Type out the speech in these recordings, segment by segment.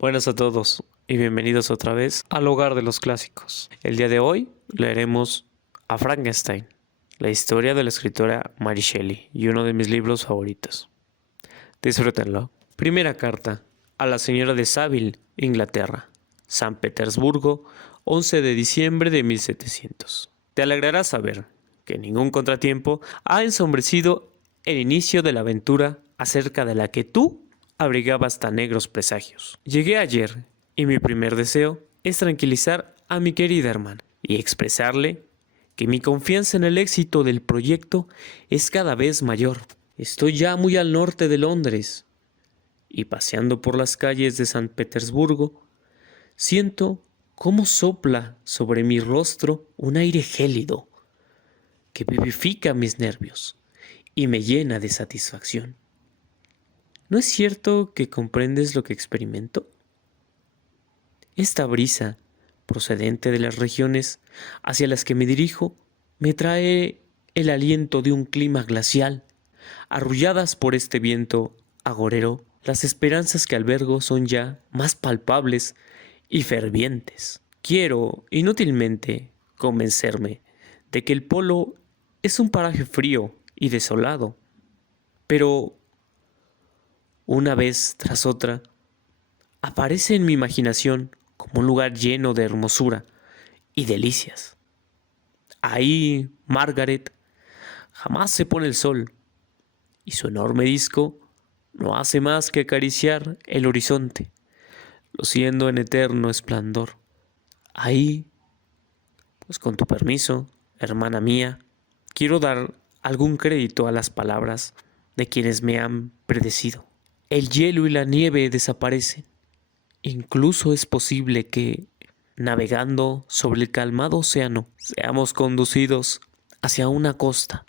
Buenas a todos y bienvenidos otra vez al hogar de los clásicos. El día de hoy leeremos a Frankenstein, la historia de la escritora Mary Shelley y uno de mis libros favoritos. Disfrútenlo. Primera carta a la señora de Saville, Inglaterra, San Petersburgo, 11 de diciembre de 1700. Te alegrará saber que ningún contratiempo ha ensombrecido el inicio de la aventura acerca de la que tú abrigabas tan negros presagios. Llegué ayer y mi primer deseo es tranquilizar a mi querida hermana y expresarle que mi confianza en el éxito del proyecto es cada vez mayor. Estoy ya muy al norte de Londres y paseando por las calles de San Petersburgo, siento cómo sopla sobre mi rostro un aire gélido que vivifica mis nervios y me llena de satisfacción. ¿No es cierto que comprendes lo que experimento? Esta brisa, procedente de las regiones hacia las que me dirijo, me trae el aliento de un clima glacial. Arrulladas por este viento agorero, las esperanzas que albergo son ya más palpables y fervientes. Quiero, inútilmente, convencerme de que el polo es un paraje frío y desolado, pero una vez tras otra, aparece en mi imaginación como un lugar lleno de hermosura y delicias. Ahí, Margaret, jamás se pone el sol, y su enorme disco no hace más que acariciar el horizonte, luciendo en eterno esplendor. Ahí, pues con tu permiso, hermana mía, quiero dar algún crédito a las palabras de quienes me han predecido. El hielo y la nieve desaparecen. Incluso es posible que, navegando sobre el calmado océano, seamos conducidos hacia una costa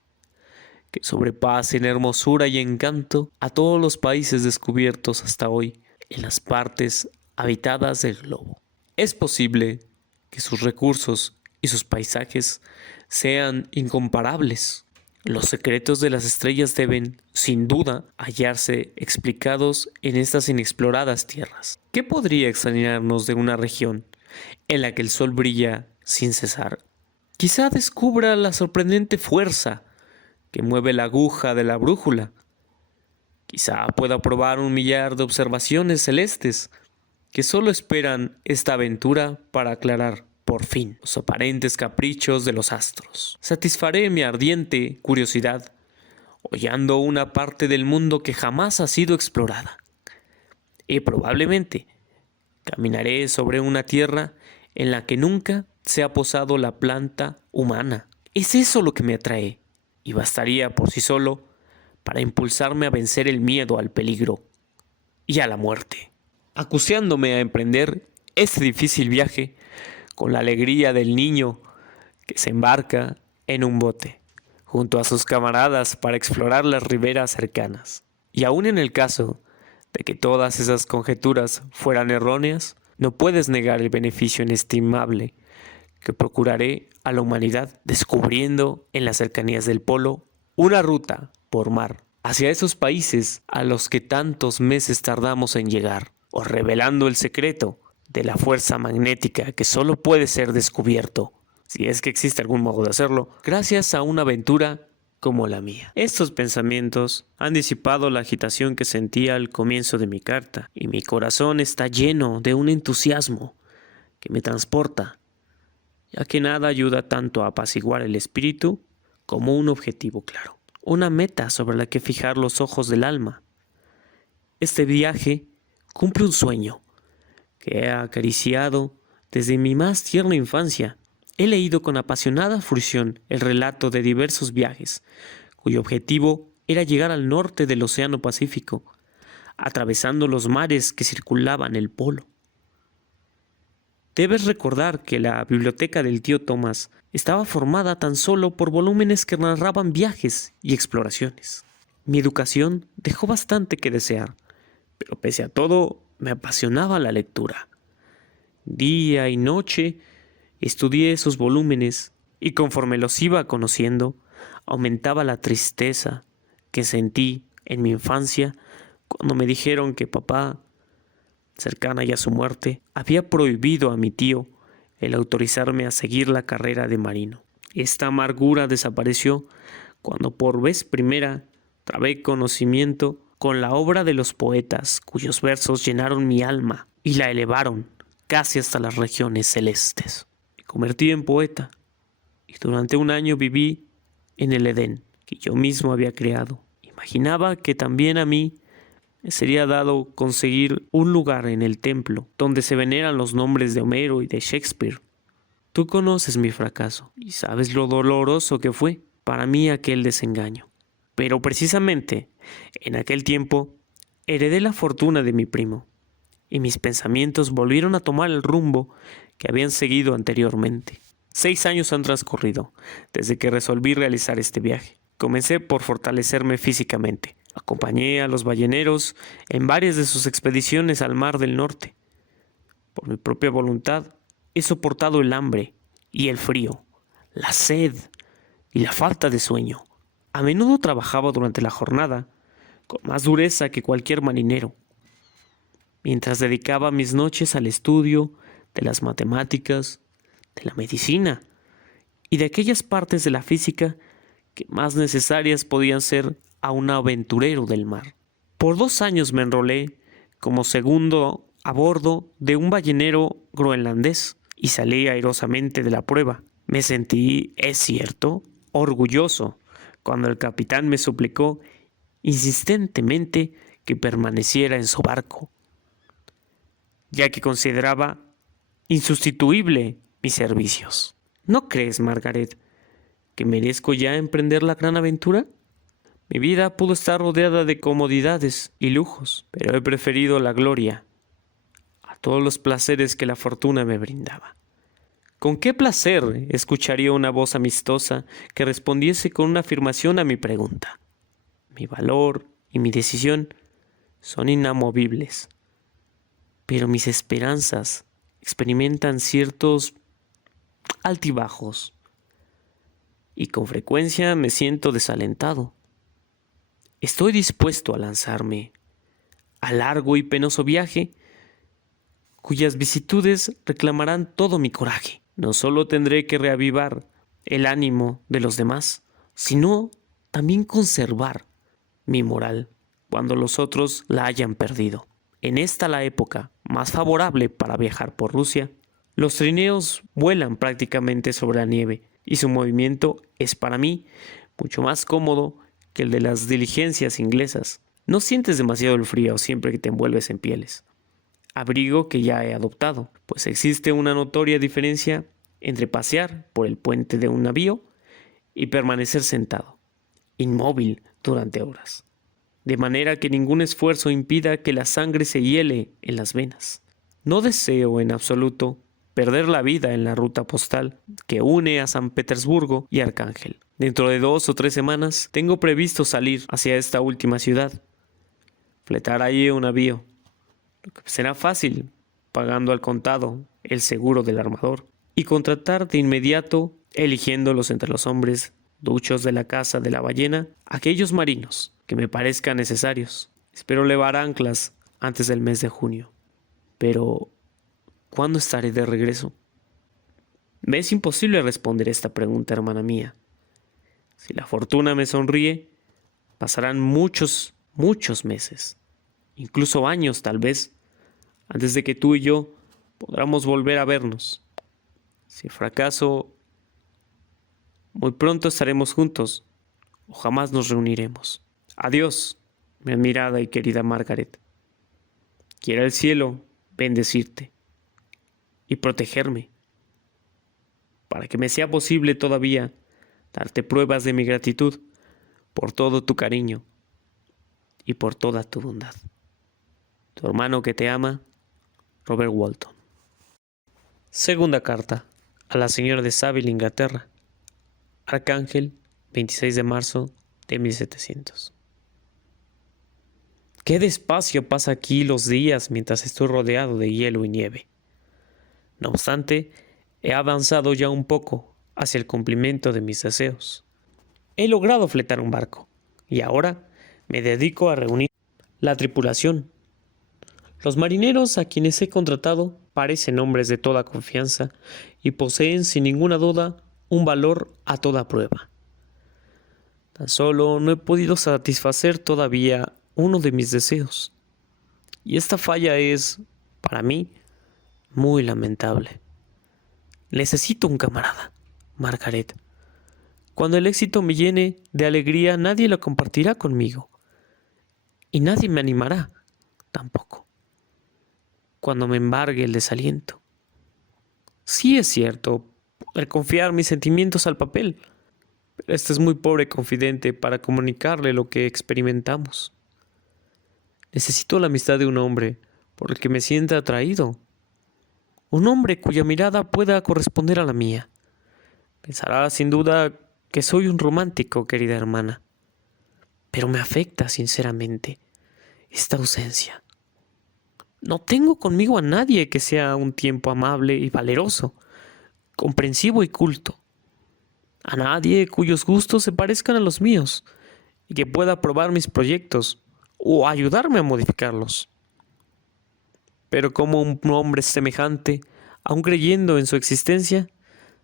que sobrepase en hermosura y encanto a todos los países descubiertos hasta hoy en las partes habitadas del globo. Es posible que sus recursos y sus paisajes sean incomparables. Los secretos de las estrellas deben, sin duda, hallarse explicados en estas inexploradas tierras. ¿Qué podría extrañarnos de una región en la que el sol brilla sin cesar? Quizá descubra la sorprendente fuerza que mueve la aguja de la brújula. Quizá pueda probar un millar de observaciones celestes que solo esperan esta aventura para aclarar por fin los aparentes caprichos de los astros. Satisfaré mi ardiente curiosidad hollando una parte del mundo que jamás ha sido explorada. Y probablemente caminaré sobre una tierra en la que nunca se ha posado la planta humana. Es eso lo que me atrae, y bastaría por sí solo para impulsarme a vencer el miedo al peligro y a la muerte, acuciándome a emprender este difícil viaje con la alegría del niño que se embarca en un bote junto a sus camaradas para explorar las riberas cercanas. Y aun en el caso de que todas esas conjeturas fueran erróneas, no puedes negar el beneficio inestimable que procuraré a la humanidad descubriendo en las cercanías del polo una ruta por mar hacia esos países a los que tantos meses tardamos en llegar, o revelando el secreto de la fuerza magnética que solo puede ser descubierto, si es que existe algún modo de hacerlo, gracias a una aventura como la mía. Estos pensamientos han disipado la agitación que sentía al comienzo de mi carta, y mi corazón está lleno de un entusiasmo que me transporta, ya que nada ayuda tanto a apaciguar el espíritu como un objetivo claro, una meta sobre la que fijar los ojos del alma. Este viaje cumple un sueño que he acariciado desde mi más tierna infancia. He leído con apasionada fruición el relato de diversos viajes, cuyo objetivo era llegar al norte del Océano Pacífico, atravesando los mares que circulaban el polo. Debes recordar que la biblioteca del tío Thomas estaba formada tan solo por volúmenes que narraban viajes y exploraciones. Mi educación dejó bastante que desear, pero pese a todo me apasionaba la lectura. Día y noche estudié esos volúmenes y conforme los iba conociendo, aumentaba la tristeza que sentí en mi infancia cuando me dijeron que papá cercana ya a su muerte, había prohibido a mi tío el autorizarme a seguir la carrera de marino. Esta amargura desapareció cuando por vez primera trabé conocimiento con la obra de los poetas cuyos versos llenaron mi alma y la elevaron casi hasta las regiones celestes. Me convertí en poeta y durante un año viví en el Edén que yo mismo había creado. Imaginaba que también a mí me sería dado conseguir un lugar en el templo donde se veneran los nombres de Homero y de Shakespeare. Tú conoces mi fracaso y sabes lo doloroso que fue para mí aquel desengaño. Pero precisamente en aquel tiempo heredé la fortuna de mi primo y mis pensamientos volvieron a tomar el rumbo que habían seguido anteriormente. 6 años han transcurrido desde que resolví realizar este viaje. Comencé por fortalecerme físicamente. Acompañé a los balleneros en varias de sus expediciones al Mar del Norte. Por mi propia voluntad he soportado el hambre y el frío, la sed y la falta de sueño. A menudo trabajaba durante la jornada con más dureza que cualquier marinero, mientras dedicaba mis noches al estudio de las matemáticas, de la medicina y de aquellas partes de la física que más necesarias podían ser a un aventurero del mar. Por 2 años me enrolé como segundo a bordo de un ballenero groenlandés y salí airosamente de la prueba. Me sentí, es cierto, orgulloso cuando el capitán me suplicó insistentemente que permaneciera en su barco, ya que consideraba insustituible mis servicios. ¿No crees, Margaret, que merezco ya emprender la gran aventura? Mi vida pudo estar rodeada de comodidades y lujos, pero he preferido la gloria a todos los placeres que la fortuna me brindaba. ¿Con qué placer escucharía una voz amistosa que respondiese con una afirmación a mi pregunta? Mi valor y mi decisión son inamovibles, pero mis esperanzas experimentan ciertos altibajos y con frecuencia me siento desalentado. Estoy dispuesto a lanzarme a largo y penoso viaje cuyas vicisitudes reclamarán todo mi coraje. No solo tendré que reavivar el ánimo de los demás, sino también conservar mi moral cuando los otros la hayan perdido. En esta la época más favorable para viajar por Rusia, los trineos vuelan prácticamente sobre la nieve y su movimiento es para mí mucho más cómodo que el de las diligencias inglesas. No sientes demasiado el frío siempre que te envuelves en pieles, abrigo que ya he adoptado, pues existe una notoria diferencia entre pasear por el puente de un navío y permanecer sentado, inmóvil durante horas, de manera que ningún esfuerzo impida que la sangre se hiele en las venas. No deseo en absoluto perder la vida en la ruta postal que une a San Petersburgo y Arcángel. Dentro de 2 o 3 semanas tengo previsto salir hacia esta última ciudad, fletar allí un navío, lo que será fácil pagando al contado el seguro del armador y contratar de inmediato, eligiéndolos entre los hombres duchos de la casa de la ballena, aquellos marinos que me parezcan necesarios. Espero levar anclas antes del mes de junio. Pero, ¿cuándo estaré de regreso? Me es imposible responder esta pregunta, hermana mía. Si la fortuna me sonríe, pasarán muchos meses, incluso años tal vez, antes de que tú y yo podamos volver a vernos. Si fracaso, muy pronto estaremos juntos o jamás nos reuniremos. Adiós, mi admirada y querida Margaret. Quiera el cielo bendecirte y protegerme, para que me sea posible todavía darte pruebas de mi gratitud por todo tu cariño y por toda tu bondad. Tu hermano que te ama, Robert Walton. Segunda carta a la señora de Saville, Inglaterra. Arcángel, 26 de marzo de 1700. Qué despacio pasa aquí los días mientras estoy rodeado de hielo y nieve. No obstante, he avanzado ya un poco hacia el cumplimiento de mis deseos. He logrado fletar un barco y ahora me dedico a reunir la tripulación. Los marineros a quienes he contratado parecen hombres de toda confianza y poseen sin ninguna duda un valor a toda prueba. Tan solo no he podido satisfacer todavía uno de mis deseos. Y esta falla es, para mí, muy lamentable. Necesito un camarada, Margaret. Cuando el éxito me llene de alegría, nadie lo compartirá conmigo. Y nadie me animará, tampoco. Cuando me embargue el desaliento. Sí es cierto, poder confiar mis sentimientos al papel, pero este es muy pobre confidente para comunicarle lo que experimentamos. Necesito la amistad de un hombre por el que me sienta atraído. Un hombre cuya mirada pueda corresponder a la mía. Pensará sin duda que soy un romántico, querida hermana. Pero me afecta sinceramente esta ausencia. No tengo conmigo a nadie que sea a un tiempo amable y valeroso, comprensivo y culto. A nadie cuyos gustos se parezcan a los míos y que pueda aprobar mis proyectos o ayudarme a modificarlos. Pero como un hombre semejante, aun creyendo en su existencia,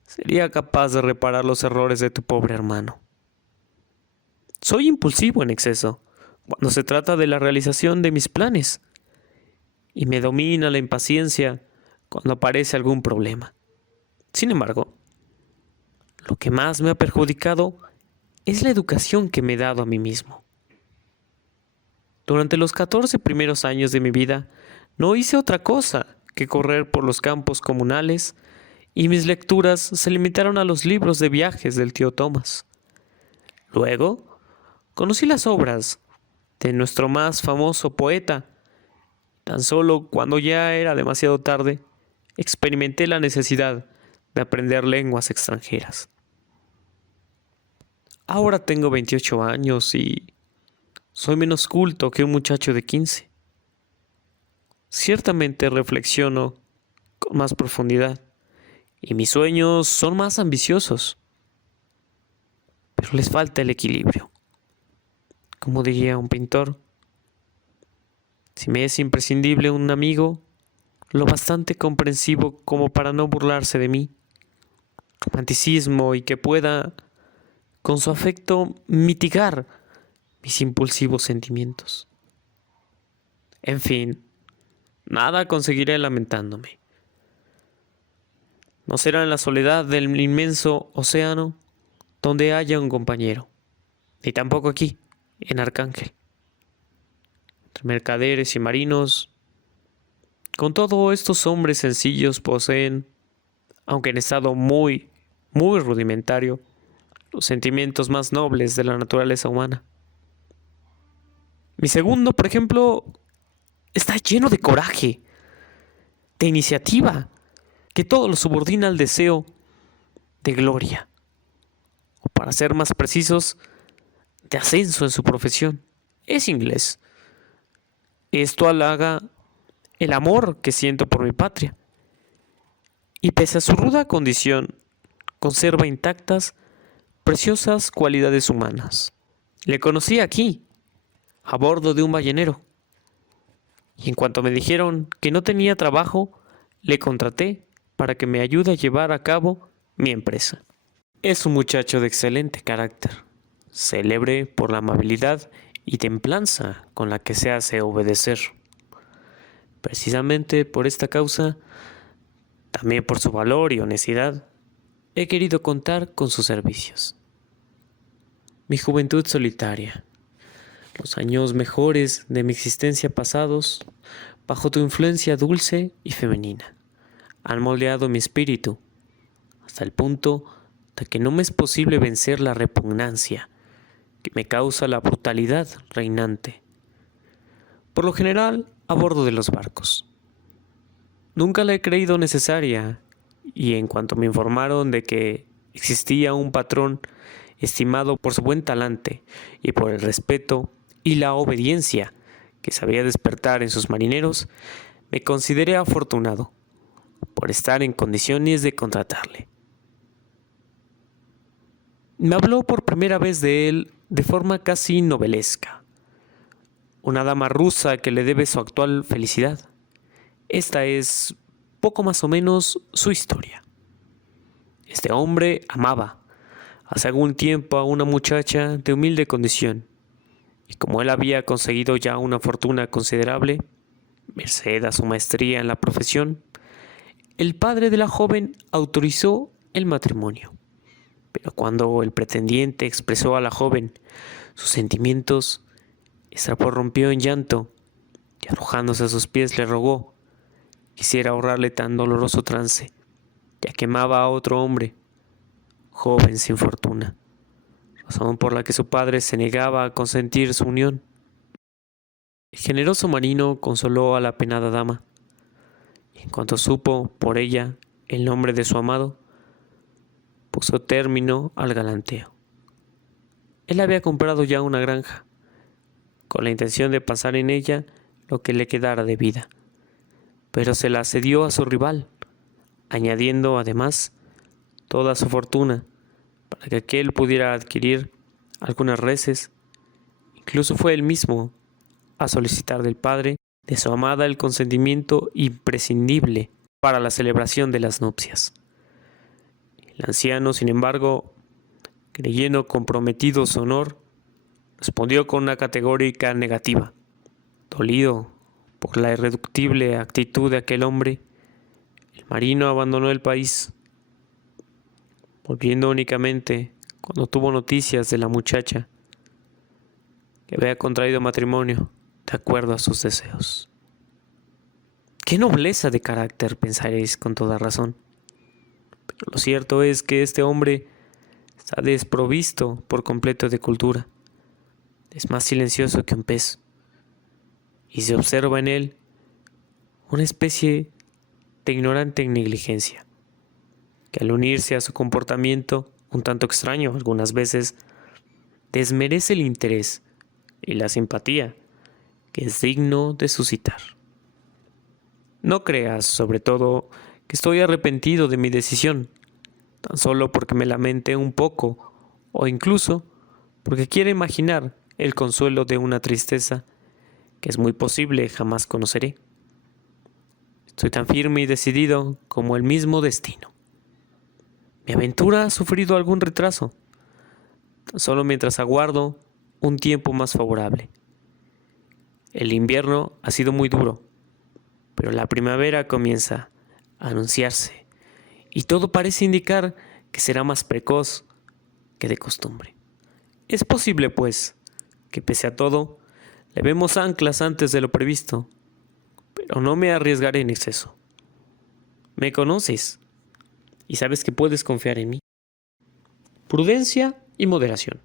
sería capaz de reparar los errores de tu pobre hermano. Soy impulsivo en exceso cuando se trata de la realización de mis planes y me domina la impaciencia cuando aparece algún problema. Sin embargo, lo que más me ha perjudicado es la educación que me he dado a mí mismo. Durante los 14 primeros años de mi vida, no hice otra cosa que correr por los campos comunales y mis lecturas se limitaron a los libros de viajes del tío Thomas. Luego, conocí las obras de nuestro más famoso poeta. Tan solo cuando ya era demasiado tarde, experimenté la necesidad de aprender lenguas extranjeras. Ahora tengo 28 años y soy menos culto que un muchacho de 15. Ciertamente reflexiono con más profundidad y mis sueños son más ambiciosos, pero les falta el equilibrio. Como diría un pintor, si me es imprescindible un amigo, lo bastante comprensivo como para no burlarse de mí, romanticismo y que pueda, con su afecto, mitigar mis impulsivos sentimientos. En fin, nada conseguiré lamentándome. No será en la soledad del inmenso océano donde haya un compañero, ni tampoco aquí, en Arcángel. Entre mercaderes y marinos, con todo estos hombres sencillos poseen, aunque en estado muy rudimentario, los sentimientos más nobles de la naturaleza humana. Mi segundo, por ejemplo, está lleno de coraje, de iniciativa, que todo lo subordina al deseo de gloria, o para ser más precisos, de ascenso en su profesión. Es inglés. Esto halaga el amor que siento por mi patria, y pese a su ruda condición, conserva intactas preciosas cualidades humanas. Le conocí aquí, a bordo de un ballenero, y en cuanto me dijeron que no tenía trabajo, le contraté para que me ayude a llevar a cabo mi empresa. Es un muchacho de excelente carácter, célebre por la amabilidad y templanza con la que se hace obedecer. Precisamente por esta causa, también por su valor y honestidad, he querido contar con sus servicios. Mi juventud solitaria, los años mejores de mi existencia pasados, bajo tu influencia dulce y femenina, han moldeado mi espíritu hasta el punto de que no me es posible vencer la repugnancia que me causa la brutalidad reinante, por lo general a bordo de los barcos. Nunca la he creído necesaria y en cuanto me informaron de que existía un patrón estimado por su buen talante y por el respeto y la obediencia que sabía despertar en sus marineros, me consideré afortunado por estar en condiciones de contratarle. Me habló por primera vez de él de forma casi novelesca. una dama rusa que le debe su actual felicidad. Esta es poco más o menos su historia. Este hombre amaba hace algún tiempo a una muchacha de humilde condición, y como él había conseguido ya una fortuna considerable, merced a su maestría en la profesión, el padre de la joven autorizó el matrimonio. Pero cuando el pretendiente expresó a la joven sus sentimientos, esta prorrumpió en llanto y arrojándose a sus pies le rogó quisiera ahorrarle tan doloroso trance, ya que amaba a otro hombre, joven sin fortuna, razón por la que su padre se negaba a consentir su unión. El generoso marino consoló a la penada dama, y en cuanto supo por ella el nombre de su amado, puso término al galanteo. Él había comprado ya una granja, con la intención de pasar en ella lo que le quedara de vida, pero se la cedió a su rival, añadiendo además toda su fortuna para que aquél pudiera adquirir algunas reses. Incluso fue él mismo a solicitar del padre de su amada el consentimiento imprescindible para la celebración de las nupcias. El anciano, sin embargo, creyendo comprometido su honor, respondió con una categórica negativa. Dolido por la irreductible actitud de aquel hombre, el marino abandonó el país, volviendo únicamente cuando tuvo noticias de la muchacha que había contraído matrimonio de acuerdo a sus deseos. ¡Qué nobleza de carácter!, pensaréis con toda razón. Pero lo cierto es que este hombre está desprovisto por completo de cultura. Es más silencioso que un pez, y se observa en él una especie de ignorante negligencia, que al unirse a su comportamiento, un tanto extraño algunas veces, desmerece el interés y la simpatía que es digno de suscitar. No creas, sobre todo, que estoy arrepentido de mi decisión, tan solo porque me lamenté un poco, o incluso porque quiero imaginar el consuelo de una tristeza que es muy posible jamás conoceré. Estoy tan firme y decidido como el mismo destino. Mi aventura ha sufrido algún retraso, tan solo mientras aguardo un tiempo más favorable. El invierno ha sido muy duro, pero la primavera comienza a anunciarse y todo parece indicar que será más precoz que de costumbre. Es posible, pues, que pese a todo, levemos anclas antes de lo previsto, pero no me arriesgaré en exceso. Me conoces y sabes que puedes confiar en mí. Prudencia y moderación,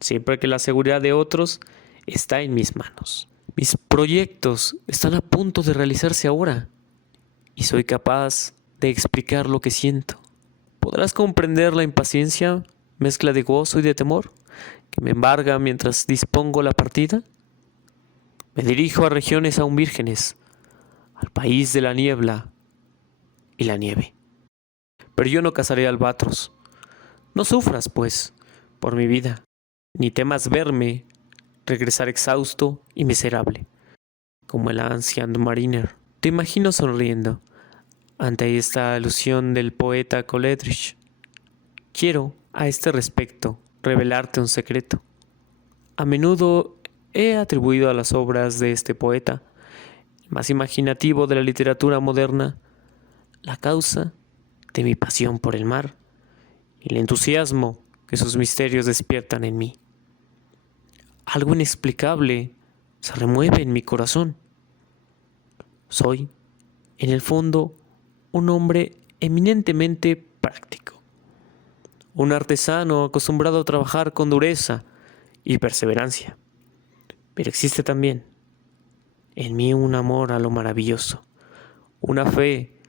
siempre que la seguridad de otros está en mis manos. Mis proyectos están a punto de realizarse ahora y soy capaz de explicar lo que siento. ¿Podrás comprender la impaciencia, mezcla de gozo y de temor, que me embarga mientras dispongo la partida? Me dirijo a regiones aún vírgenes, al país de la niebla y la nieve. Pero yo no cazaré albatros. No sufras, pues, por mi vida, ni temas verme regresar exhausto y miserable, como el anciano mariner. Te imagino sonriendo ante esta alusión del poeta Coleridge. Quiero, a este respecto, revelarte un secreto. A menudo he atribuido a las obras de este poeta, el más imaginativo de la literatura moderna, la causa de mi pasión por el mar y el entusiasmo que sus misterios despiertan en mí. Algo inexplicable se remueve en mi corazón. Soy, en el fondo, un hombre eminentemente práctico, un artesano acostumbrado a trabajar con dureza y perseverancia. Pero existe también en mí un amor a lo maravilloso, una fe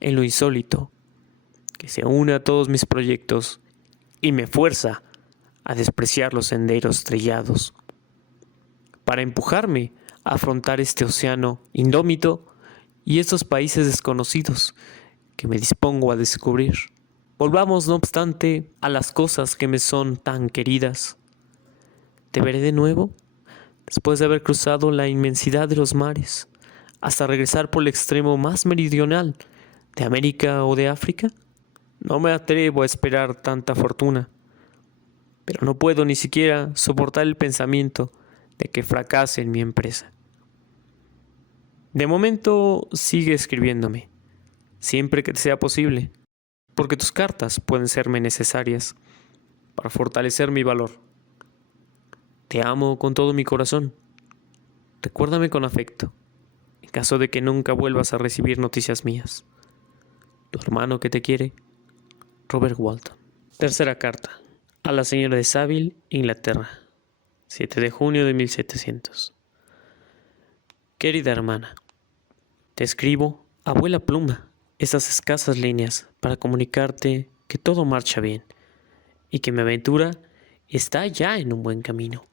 en lo insólito, que se une a todos mis proyectos y me fuerza a despreciar los senderos trellados, para empujarme a afrontar este océano indómito y estos países desconocidos que me dispongo a descubrir. Volvamos, no obstante, a las cosas que me son tan queridas. ¿Te veré de nuevo? después de haber cruzado la inmensidad de los mares, hasta regresar por el extremo más meridional de América o de África? No me atrevo a esperar tanta fortuna, pero no puedo ni siquiera soportar el pensamiento de que fracase en mi empresa. De momento, sigue escribiéndome, siempre que te sea posible, porque tus cartas pueden serme necesarias para fortalecer mi valor. Te amo con todo mi corazón. Recuérdame con afecto, en caso de que nunca vuelvas a recibir noticias mías. Tu hermano que te quiere, Robert Walton. Tercera carta. A la señora de Saville, Inglaterra. 7 de junio de 1700. Querida hermana, te escribo a vuela pluma estas escasas líneas para comunicarte que todo marcha bien y que mi aventura está ya en un buen camino.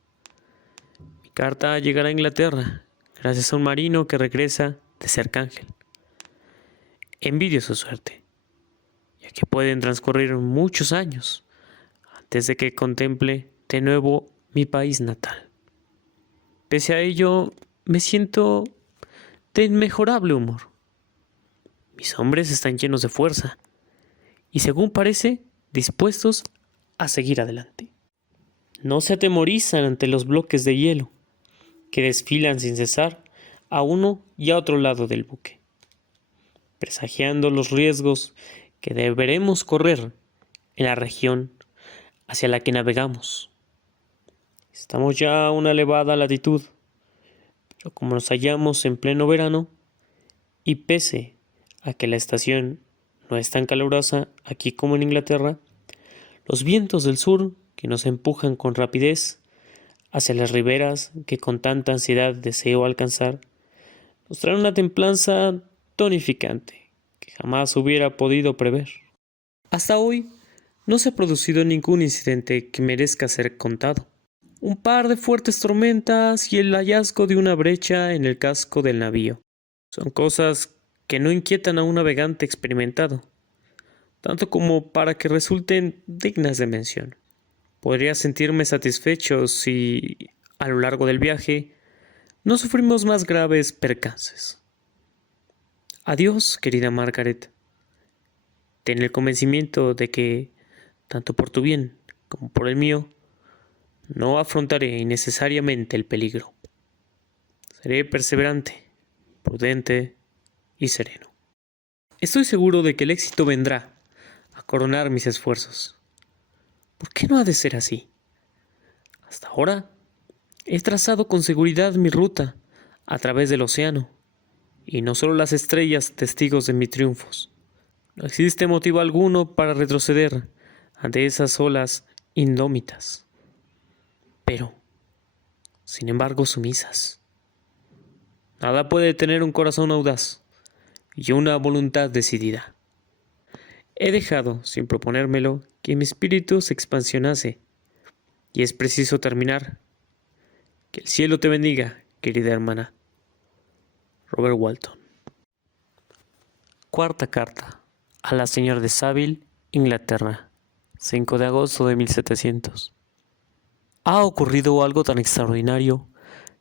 Mi carta llegará a Inglaterra gracias a un marino que regresa de Arcángel. Envidio su suerte, ya que pueden transcurrir muchos años antes de que contemple de nuevo mi país natal. Pese a ello, me siento de inmejorable humor. Mis hombres están llenos de fuerza y, según parece, dispuestos a seguir adelante. No se atemorizan ante los bloques de hielo que desfilan sin cesar a uno y a otro lado del buque, presagiando los riesgos que deberemos correr en la región hacia la que navegamos. Estamos ya a una elevada latitud, pero como nos hallamos en pleno verano, y pese a que la estación no es tan calurosa aquí como en Inglaterra, los vientos del sur que nos empujan con rapidez hacia las riberas que con tanta ansiedad deseo alcanzar, nos traen una templanza tonificante que jamás hubiera podido prever. Hasta hoy no se ha producido ningún incidente que merezca ser contado. Un par de fuertes tormentas y el hallazgo de una brecha en el casco del navío son cosas que no inquietan a un navegante experimentado, tanto como para que resulten dignas de mención. Podría sentirme satisfecho si, a lo largo del viaje, no sufrimos más graves percances. Adiós, querida Margaret. Ten el convencimiento de que, tanto por tu bien como por el mío, no afrontaré innecesariamente el peligro. Seré perseverante, prudente y sereno. Estoy seguro de que el éxito vendrá a coronar mis esfuerzos. ¿Por qué no ha de ser así? Hasta ahora he trazado con seguridad mi ruta a través del océano, y no solo las estrellas testigos de mis triunfos. No existe motivo alguno para retroceder ante esas olas indómitas, pero, sin embargo, sumisas. Nada puede detener un corazón audaz y una voluntad decidida. He dejado, sin proponérmelo, que mi espíritu se expansionase, y es preciso terminar. Que el cielo te bendiga, querida hermana. Robert Walton. Cuarta carta. A la señora de Saville, Inglaterra. 5 de agosto de 1700. Ha ocurrido algo tan extraordinario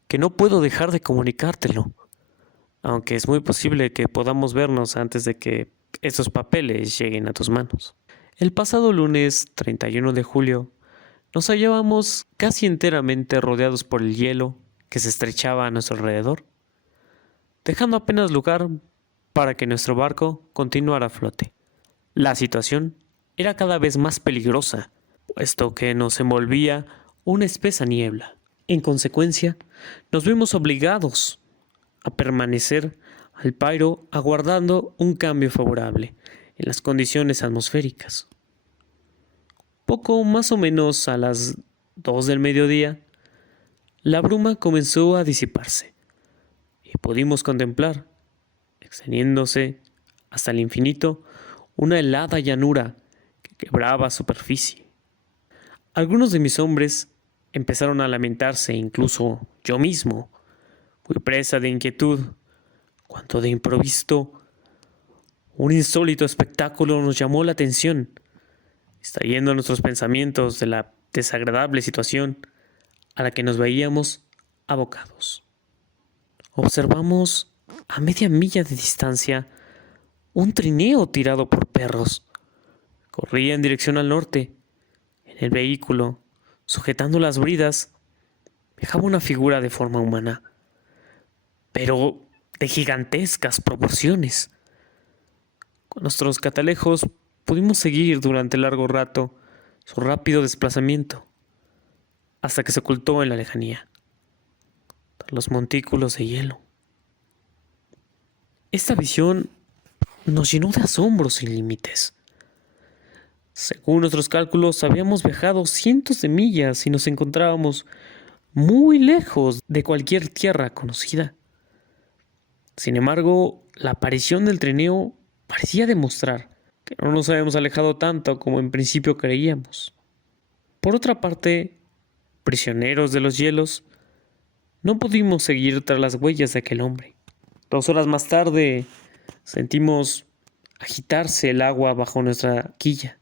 que no puedo dejar de comunicártelo, aunque es muy posible que podamos vernos antes de que estos papeles lleguen a tus manos. El pasado lunes 31 de julio nos hallábamos casi enteramente rodeados por el hielo que se estrechaba a nuestro alrededor, dejando apenas lugar para que nuestro barco continuara a flote. La situación era cada vez más peligrosa, puesto que nos envolvía una espesa niebla. En consecuencia, nos vimos obligados a permanecer al pairo aguardando un cambio favorable en las condiciones atmosféricas. Poco más o menos a las 2 del mediodía, la bruma comenzó a disiparse y pudimos contemplar, extendiéndose hasta el infinito, una helada llanura que quebraba superficie. Algunos de mis hombres empezaron a lamentarse, incluso yo mismo fui presa de inquietud, cuando de improviso un insólito espectáculo nos llamó la atención, extrayendo nuestros pensamientos de la desagradable situación a la que nos veíamos abocados. Observamos a media milla de distancia un trineo tirado por perros. Corría en dirección al norte. En el vehículo, sujetando las bridas, viajaba una figura de forma humana, pero de gigantescas proporciones. Con nuestros catalejos pudimos seguir durante largo rato su rápido desplazamiento, hasta que se ocultó en la lejanía, tras los montículos de hielo. Esta visión nos llenó de asombro sin límites. Según nuestros cálculos, habíamos viajado cientos de millas y nos encontrábamos muy lejos de cualquier tierra conocida. Sin embargo, la aparición del trineo parecía demostrar que no nos habíamos alejado tanto como en principio creíamos. Por otra parte, prisioneros de los hielos, no pudimos seguir tras las huellas de aquel hombre. 2 horas más tarde, sentimos agitarse el agua bajo nuestra quilla.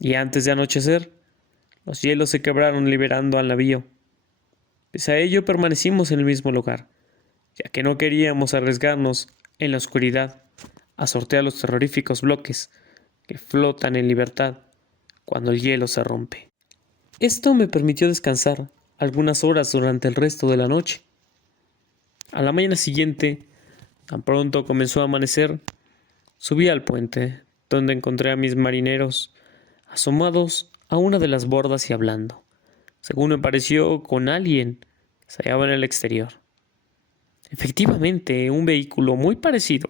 Y antes de anochecer, los hielos se quebraron liberando al navío. Pese a ello, permanecimos en el mismo lugar, ya que no queríamos arriesgarnos en la oscuridad a sortear los terroríficos bloques que flotan en libertad cuando el hielo se rompe. Esto me permitió descansar algunas horas durante el resto de la noche. A la mañana siguiente, tan pronto comenzó a amanecer, subí al puente, donde encontré a mis marineros asomados a una de las bordas y hablando, según me pareció, con alguien que se hallaba en el exterior. Efectivamente, un vehículo muy parecido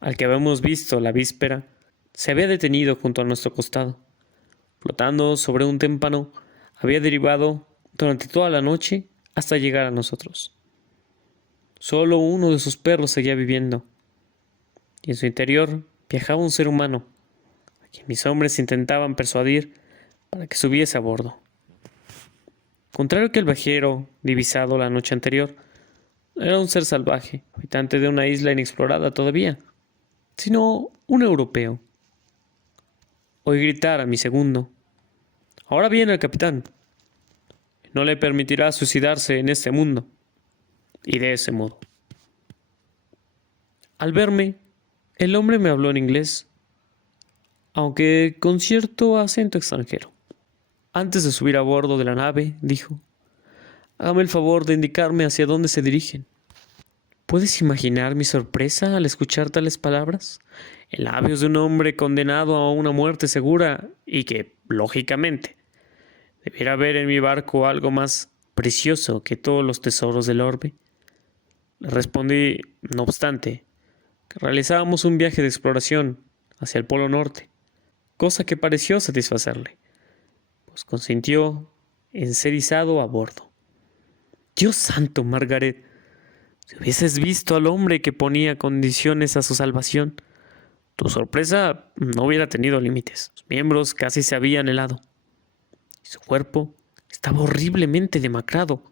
al que habíamos visto la víspera se había detenido junto a nuestro costado. Flotando sobre un témpano, había derivado durante toda la noche hasta llegar a nosotros. Solo uno de sus perros seguía viviendo, y en su interior viajaba un ser humano, a quien mis hombres intentaban persuadir para que subiese a bordo. Contrario que el viajero divisado la noche anterior, no era un ser salvaje, habitante de una isla inexplorada todavía, sino un europeo. Oí gritar a mi segundo: «Ahora viene el capitán. No le permitirá suicidarse en este mundo». Y de ese modo. Al verme, el hombre me habló en inglés, aunque con cierto acento extranjero. Antes de subir a bordo de la nave, dijo: «Hágame el favor de indicarme hacia dónde se dirigen». ¿Puedes imaginar mi sorpresa al escuchar tales palabras? En labios de un hombre condenado a una muerte segura y que, lógicamente, debiera haber en mi barco algo más precioso que todos los tesoros del orbe. Le respondí, no obstante, que realizábamos un viaje de exploración hacia el Polo Norte, cosa que pareció satisfacerle, pues consintió en ser izado a bordo. «Dios santo, Margaret, si hubieses visto al hombre que ponía condiciones a su salvación, tu sorpresa no hubiera tenido límites. Sus miembros casi se habían helado, y su cuerpo estaba horriblemente demacrado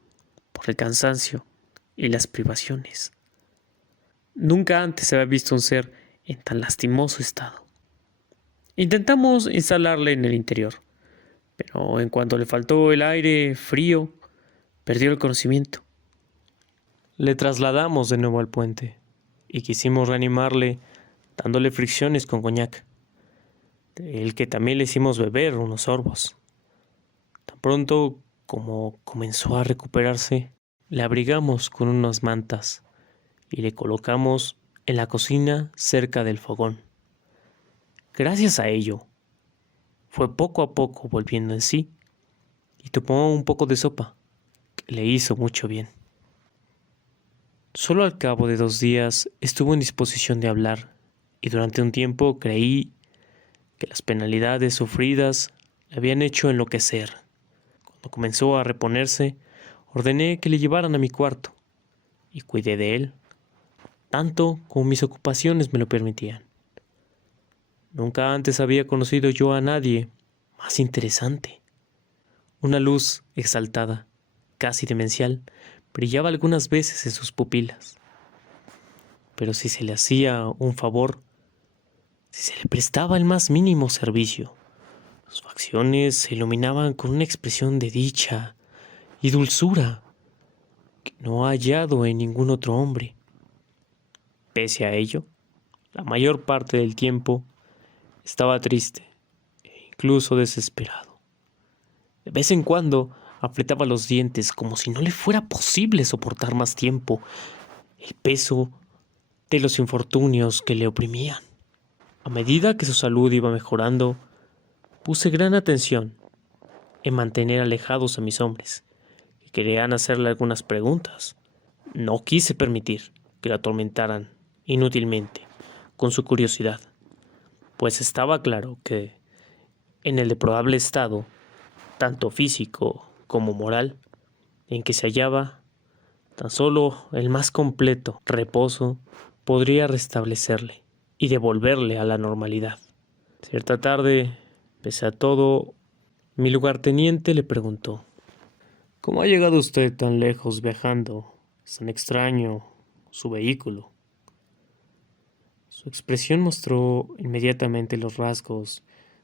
por el cansancio y las privaciones. Nunca antes se había visto un ser en tan lastimoso estado. Intentamos instalarle en el interior, pero en cuanto le faltó el aire frío, perdió el conocimiento. Le trasladamos de nuevo al puente y quisimos reanimarle dándole fricciones con coñac, del que también le hicimos beber unos sorbos. Tan pronto como comenzó a recuperarse, le abrigamos con unas mantas y le colocamos en la cocina cerca del fogón. Gracias a ello, fue poco a poco volviendo en sí y tomó un poco de sopa, que le hizo mucho bien. Solo al cabo de 2 días estuvo en disposición de hablar y durante un tiempo creí que las penalidades sufridas le habían hecho enloquecer. Cuando comenzó a reponerse, ordené que le llevaran a mi cuarto y cuidé de él, tanto como mis ocupaciones me lo permitían. Nunca antes había conocido yo a nadie más interesante. Una luz exaltada, casi demencial, brillaba algunas veces en sus pupilas. Pero si se le hacía un favor, si se le prestaba el más mínimo servicio, sus facciones se iluminaban con una expresión de dicha y dulzura. que no ha hallado en ningún otro hombre. Pese a ello, la mayor parte del tiempo estaba triste e incluso desesperado. De vez en cuando apretaba los dientes como si no le fuera posible soportar más tiempo el peso de los infortunios que le oprimían. A medida que su salud iba mejorando, puse gran atención en mantener alejados a mis hombres, que querían hacerle algunas preguntas. No quise permitir que la atormentaran inútilmente con su curiosidad, pues estaba claro que, en el deplorable estado, tanto físico como moral, en que se hallaba, tan solo el más completo reposo podría restablecerle y devolverle a la normalidad. Cierta tarde, pese a todo, mi lugarteniente le preguntó: ¿Cómo ha llegado usted tan lejos viajando? Es tan extraño su vehículo. Su expresión mostró inmediatamente los rasgos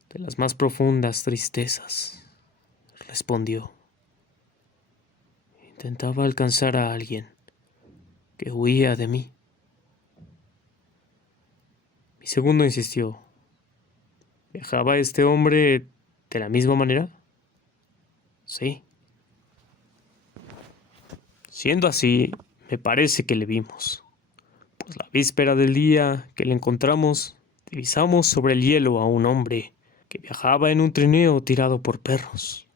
de las más profundas tristezas. Respondió: intentaba alcanzar a alguien que huía de mí. Mi segundo insistió: ¿viajaba este hombre de la misma manera? Sí. Siendo así, me parece que le vimos, pues la víspera del día que le encontramos, divisamos sobre el hielo a un hombre que viajaba en un trineo tirado por perros.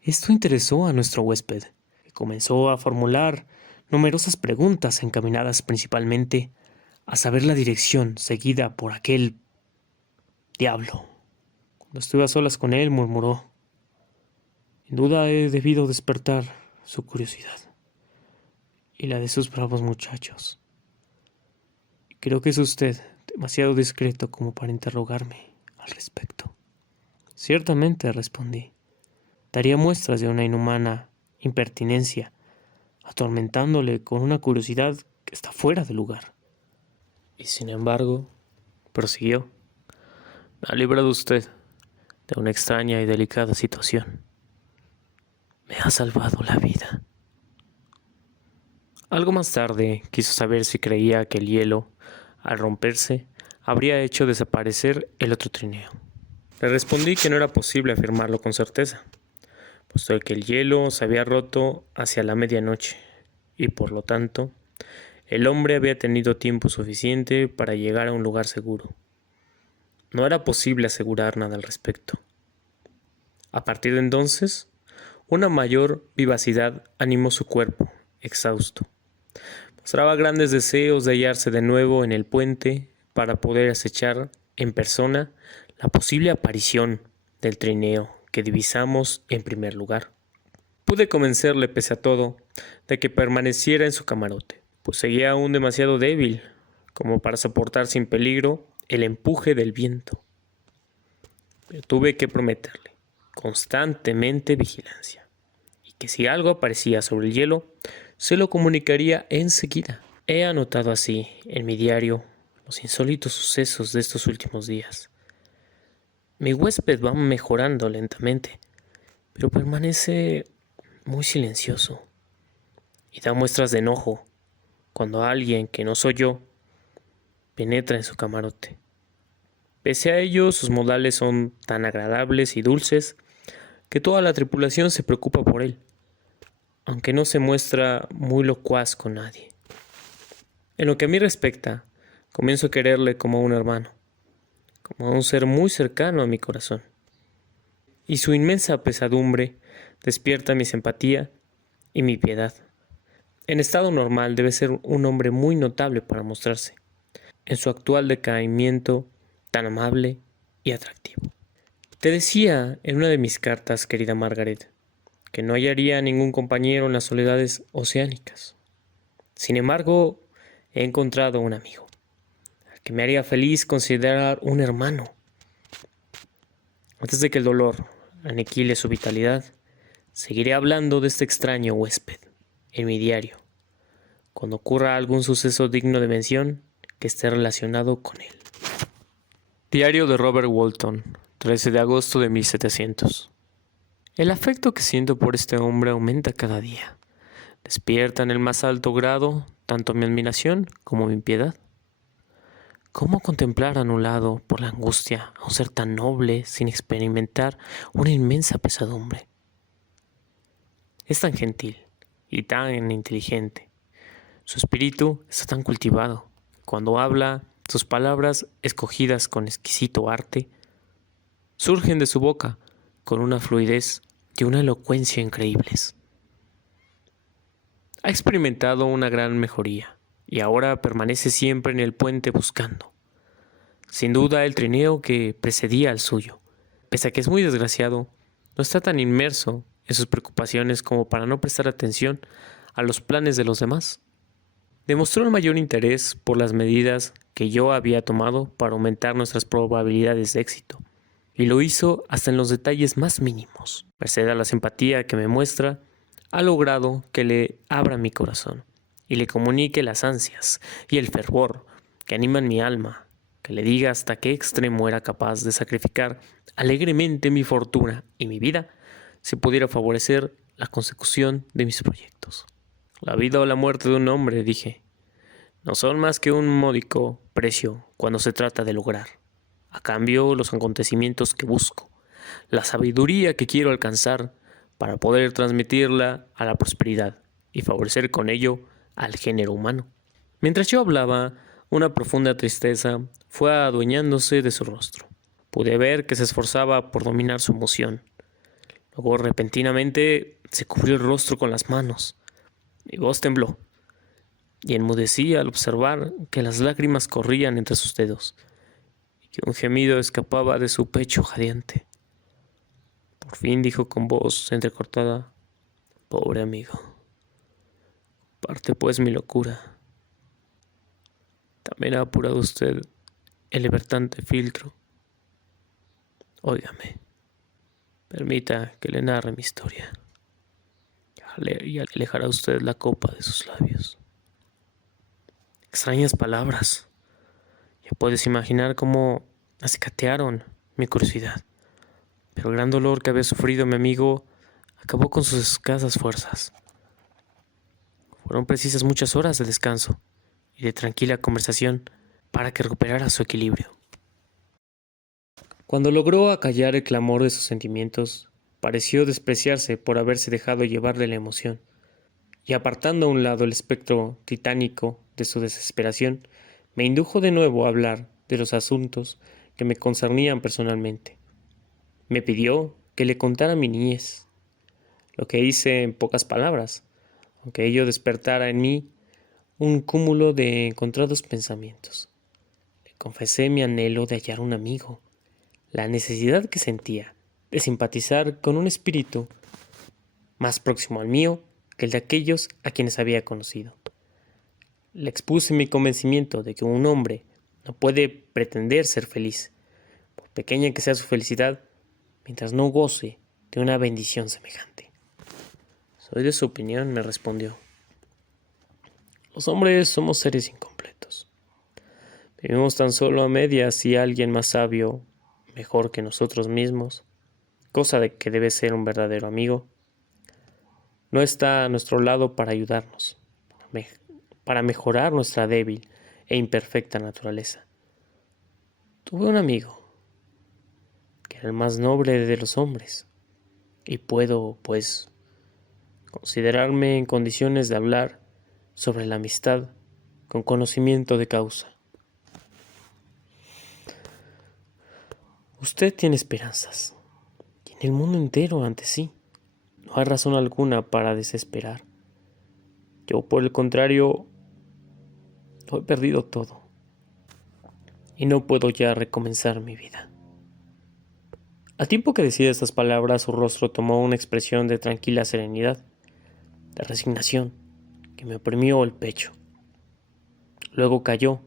Esto interesó a nuestro huésped, que comenzó a formular numerosas preguntas encaminadas principalmente a saber la dirección seguida por aquel diablo. Cuando estuve a solas con él, murmuró: sin duda he debido despertar su curiosidad y la de sus bravos muchachos. Creo que es usted demasiado discreto como para interrogarme al respecto. Ciertamente, respondí, daría muestras de una inhumana impertinencia, atormentándole con una curiosidad que está fuera de lugar. Y sin embargo, prosiguió, me ha librado usted de una extraña y delicada situación. Me ha salvado la vida. Algo más tarde quiso saber si creía que el hielo, al romperse, habría hecho desaparecer el otro trineo. Le respondí que no era posible afirmarlo con certeza, puesto que el hielo se había roto hacia la medianoche, y por lo tanto, el hombre había tenido tiempo suficiente para llegar a un lugar seguro. No era posible asegurar nada al respecto. A partir de entonces, una mayor vivacidad animó su cuerpo, exhausto. Mostraba grandes deseos de hallarse de nuevo en el puente para poder acechar en persona la posible aparición del trineo que divisamos en primer lugar. Pude convencerle, pese a todo, de que permaneciera en su camarote, pues seguía aún demasiado débil como para soportar sin peligro el empuje del viento. Pero tuve que prometerle constantemente vigilancia, y que si algo aparecía sobre el hielo, se lo comunicaría enseguida. He anotado así en mi diario los insólitos sucesos de estos últimos días. Mi huésped va mejorando lentamente, pero permanece muy silencioso y da muestras de enojo cuando alguien que no soy yo penetra en su camarote. Pese a ello, sus modales son tan agradables y dulces que toda la tripulación se preocupa por él, aunque no se muestra muy locuaz con nadie. En lo que a mí respecta, comienzo a quererle como a un hermano, como a un ser muy cercano a mi corazón. Y su inmensa pesadumbre despierta mi simpatía y mi piedad. En estado normal debe ser un hombre muy notable para mostrarse, en su actual decaimiento, tan amable y atractivo. Te decía en una de mis cartas, querida Margaret, que no hallaría ningún compañero en las soledades oceánicas. Sin embargo, he encontrado un amigo, al que me haría feliz considerar un hermano. Antes de que el dolor aniquile su vitalidad, seguiré hablando de este extraño huésped en mi diario, cuando ocurra algún suceso digno de mención que esté relacionado con él. Diario de Robert Walton, 13 de agosto de 1700. El afecto que siento por este hombre aumenta cada día. despierta en el más alto grado tanto mi admiración como mi piedad. ¿Cómo contemplar anulado por la angustia a un ser tan noble sin experimentar una inmensa pesadumbre? Es tan gentil y tan inteligente. Su espíritu está tan cultivado. Cuando habla, sus palabras, escogidas con exquisito arte, surgen de su boca con una fluidez y una elocuencia increíbles. Ha experimentado una gran mejoría y ahora permanece siempre en el puente buscando. Sin duda el trineo que precedía al suyo, pese a que es muy desgraciado, no está tan inmerso en sus preocupaciones como para no prestar atención a los planes de los demás. Demostró el mayor interés por las medidas que yo había tomado para aumentar nuestras probabilidades de éxito, y lo hizo hasta en los detalles más mínimos. Merced a la simpatía que me muestra, ha logrado que le abra mi corazón y le comunique las ansias y el fervor que animan mi alma, que le diga hasta qué extremo era capaz de sacrificar alegremente mi fortuna y mi vida si pudiera favorecer la consecución de mis proyectos. La vida o la muerte de un hombre, dije, no son más que un módico precio cuando se trata de lograr, a cambio, los acontecimientos que busco, la sabiduría que quiero alcanzar para poder transmitirla a la prosperidad y favorecer con ello al género humano. Mientras yo hablaba, una profunda tristeza fue adueñándose de su rostro. Pude ver que se esforzaba por dominar su emoción. Luego, repentinamente, se cubrió el rostro con las manos. Mi voz tembló y enmudecí al observar que las lágrimas corrían entre sus dedos y que un gemido escapaba de su pecho jadeante. Por fin dijo con voz entrecortada: «Pobre amigo, parte pues mi locura. También ha apurado usted el libertante filtro. Óigame, permita que le narre mi historia, y alejará usted la copa de sus labios». Extrañas palabras. Ya puedes imaginar cómo acicatearon mi curiosidad, pero el gran dolor que había sufrido mi amigo acabó con sus escasas fuerzas. Fueron precisas muchas horas de descanso y de tranquila conversación para que recuperara su equilibrio. Cuando logró acallar el clamor de sus sentimientos, pareció despreciarse por haberse dejado llevar de la emoción, y apartando a un lado el espectro titánico de su desesperación, me indujo de nuevo a hablar de los asuntos que me concernían personalmente. Me pidió que le contara mi niñez, lo que hice en pocas palabras, aunque ello despertara en mí un cúmulo de encontrados pensamientos. Le confesé mi anhelo de hallar un amigo, la necesidad que sentía de simpatizar con un espíritu más próximo al mío que el de aquellos a quienes había conocido. Le expuse mi convencimiento de que un hombre no puede pretender ser feliz, por pequeña que sea su felicidad, mientras no goce de una bendición semejante. «Soy de su opinión», me respondió. «Los hombres somos seres incompletos. Vivimos tan solo a medias si alguien más sabio, mejor que nosotros mismos, cosa de que debe ser un verdadero amigo, no está a nuestro lado para ayudarnos, para mejorar nuestra débil e imperfecta naturaleza. Tuve un amigo, que era el más noble de los hombres, y puedo, pues, considerarme en condiciones de hablar sobre la amistad con conocimiento de causa. Usted tiene esperanzas, tiene el mundo entero ante sí. No hay razón alguna para desesperar. Yo, por el contrario, lo he perdido todo y no puedo ya recomenzar mi vida». Al tiempo que decía estas palabras, su rostro tomó una expresión de tranquila serenidad, de resignación, que me oprimió el pecho. Luego calló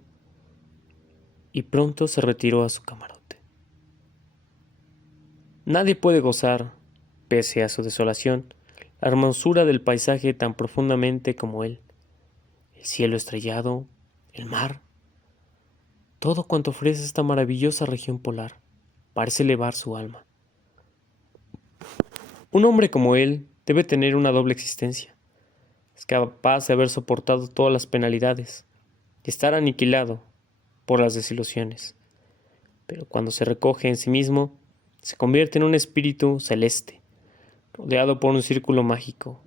y pronto se retiró a su camarote. Nadie puede gozar, pese a su desolación, la hermosura del paisaje tan profundamente como él. El cielo estrellado, el mar, todo cuanto ofrece esta maravillosa región polar, parece elevar su alma. Un hombre como él debe tener una doble existencia, Es capaz de haber soportado todas las penalidades y estar aniquilado por las desilusiones. Pero cuando se recoge en sí mismo, se convierte en un espíritu celeste, rodeado por un círculo mágico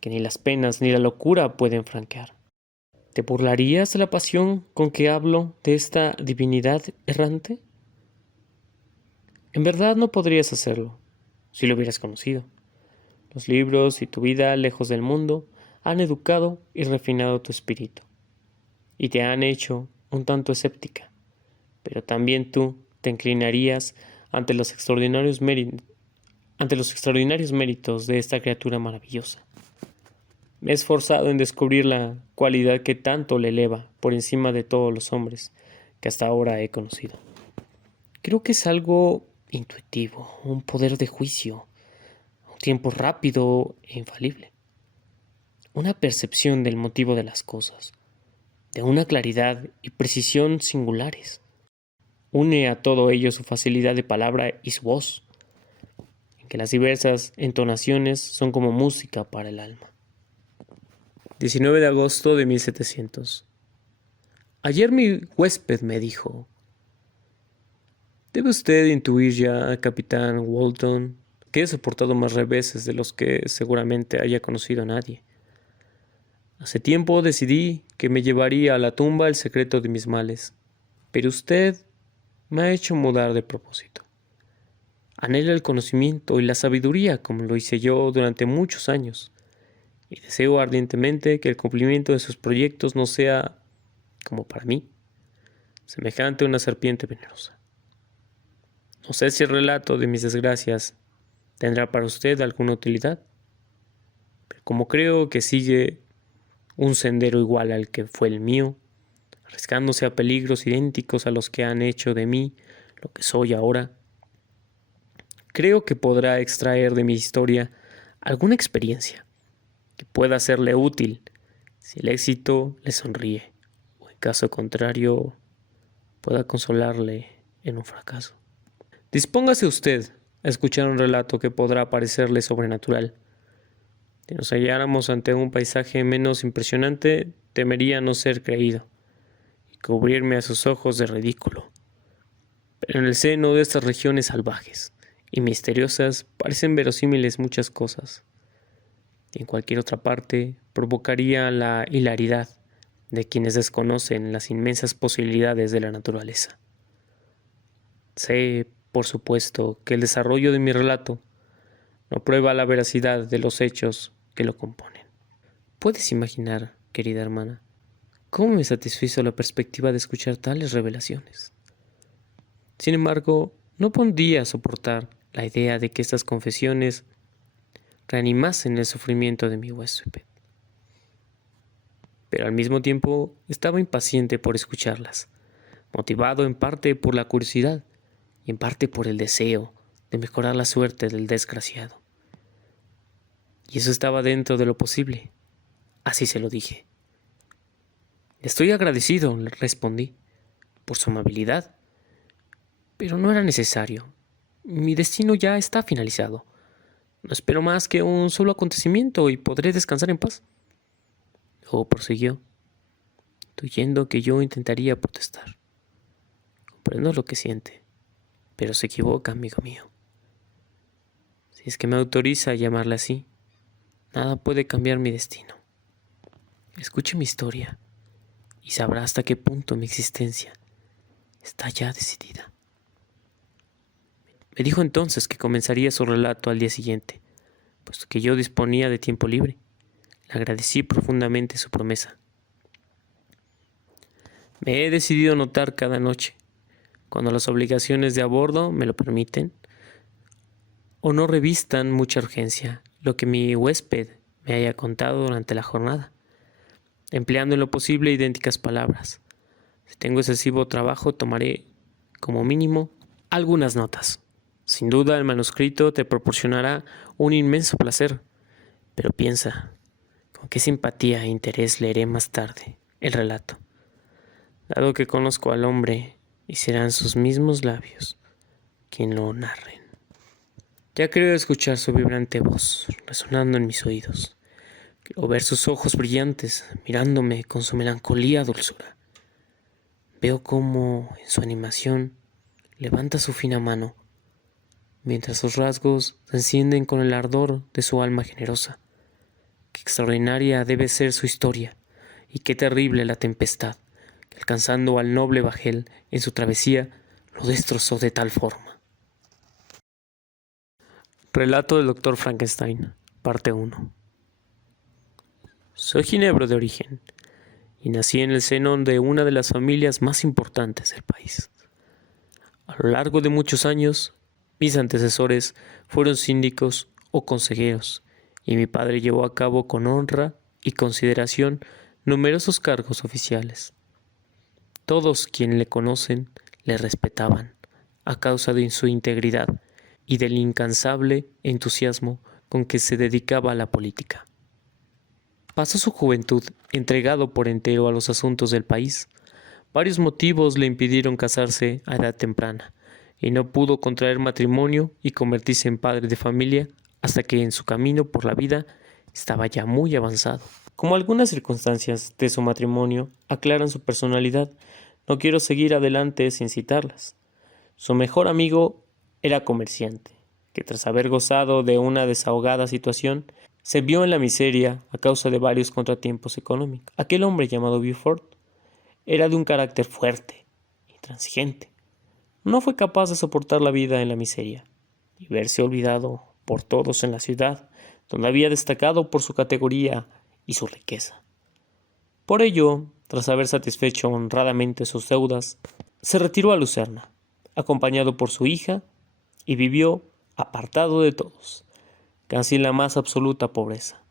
que ni las penas ni la locura pueden franquear. ¿Te burlarías de la pasión con que hablo de esta divinidad errante? En verdad no podrías hacerlo, si lo hubieras conocido. Los libros y tu vida lejos del mundo han educado y refinado tu espíritu, y te han hecho un tanto escéptica, pero también tú te inclinarías ante los extraordinarios méritos de esta criatura maravillosa. Me he esforzado en descubrir la cualidad que tanto le eleva por encima de todos los hombres que hasta ahora he conocido. Creo que es algo intuitivo, un poder de juicio, un tiempo rápido e infalible, una percepción del motivo de las cosas, de una claridad y precisión singulares. Une a todo ello su facilidad de palabra y su voz, en que las diversas entonaciones son como música para el alma. 19 de agosto de 1700. Ayer mi huésped me dijo: «Debe usted intuir ya, capitán Walton, que he soportado más reveses de los que seguramente haya conocido a nadie. Hace tiempo decidí que me llevaría a la tumba el secreto de mis males, pero usted me ha hecho mudar de propósito. Anhela el conocimiento y la sabiduría como lo hice yo durante muchos años, y deseo ardientemente que el cumplimiento de sus proyectos no sea, como para mí, semejante a una serpiente venenosa. No sé si el relato de mis desgracias tendrá para usted alguna utilidad, pero como creo que sigue un sendero igual al que fue el mío, arriesgándose a peligros idénticos a los que han hecho de mí lo que soy ahora, creo que podrá extraer de mi historia alguna experiencia que pueda serle útil si el éxito le sonríe, o en caso contrario pueda consolarle en un fracaso. Dispóngase usted a escuchar un relato que podrá parecerle sobrenatural. Si nos halláramos ante un paisaje menos impresionante, temería no ser creído y cubrirme a sus ojos de ridículo. Pero en el seno de estas regiones salvajes y misteriosas parecen verosímiles muchas cosas, y en cualquier otra parte provocaría la hilaridad de quienes desconocen las inmensas posibilidades de la naturaleza. Sé, por supuesto, que el desarrollo de mi relato no prueba la veracidad de los hechos que lo componen. ¿Puedes imaginar, querida hermana, cómo me satisfizo la perspectiva de escuchar tales revelaciones? Sin embargo, no podía soportar la idea de que estas confesiones reanimasen el sufrimiento de mi huésped. Pero al mismo tiempo estaba impaciente por escucharlas, motivado en parte por la curiosidad y en parte por el deseo de mejorar la suerte del desgraciado. Y eso estaba dentro de lo posible. Así se lo dije. «Estoy agradecido», le respondí, «por su amabilidad, pero no era necesario. Mi destino ya está finalizado. No espero más que un solo acontecimiento y podré descansar en paz». Luego prosiguió, intuyendo que yo intentaría protestar. «Comprendo lo que siente, pero se equivoca, amigo mío. Si es que me autoriza a llamarle así, nada puede cambiar mi destino. Escuche mi historia y sabrá hasta qué punto mi existencia está ya decidida». Me dijo entonces que comenzaría su relato al día siguiente, puesto que yo disponía de tiempo libre. Le agradecí profundamente su promesa. Me he decidido a notar cada noche, cuando las obligaciones de a bordo me lo permiten, o no revistan mucha urgencia, lo que mi huésped me haya contado durante la jornada, empleando en lo posible idénticas palabras. Si tengo excesivo trabajo, tomaré, como mínimo, algunas notas. Sin duda, el manuscrito te proporcionará un inmenso placer, pero piensa, con qué simpatía e interés leeré más tarde el relato, dado que conozco al hombre y serán sus mismos labios quien lo narren. Ya creo escuchar su vibrante voz resonando en mis oídos, Quiero ver sus ojos brillantes mirándome con su melancolía dulzura. Veo cómo en su animación levanta su fina mano, mientras sus rasgos se encienden con el ardor de su alma generosa. Qué extraordinaria debe ser su historia, y qué terrible la tempestad, que alcanzando al noble bajel en su travesía, lo destrozó de tal forma. Relato del Dr. Frankenstein, parte 1. Soy ginebro de origen, y nací en el seno de una de las familias más importantes del país. A lo largo de muchos años, mis antecesores fueron síndicos o consejeros, y mi padre llevó a cabo con honra y consideración numerosos cargos oficiales. Todos quienes le conocen le respetaban, a causa de su integridad y del incansable entusiasmo con que se dedicaba a la política. Pasó su juventud entregado por entero a los asuntos del país. Varios motivos le impidieron casarse a edad temprana, y no pudo contraer matrimonio y convertirse en padre de familia hasta que en su camino por la vida estaba ya muy avanzado. Como algunas circunstancias de su matrimonio aclaran su personalidad, no quiero seguir adelante sin citarlas. Su mejor amigo era comerciante, que tras haber gozado de una desahogada situación, se vio en la miseria a causa de varios contratiempos económicos. Aquel hombre llamado Beaufort era de un carácter fuerte, intransigente. No fue capaz de soportar la vida en la miseria y verse olvidado por todos en la ciudad, donde había destacado por su categoría y su riqueza. Por ello, tras haber satisfecho honradamente sus deudas, se retiró a Lucerna, acompañado por su hija, y vivió apartado de todos, casi en la más absoluta pobreza.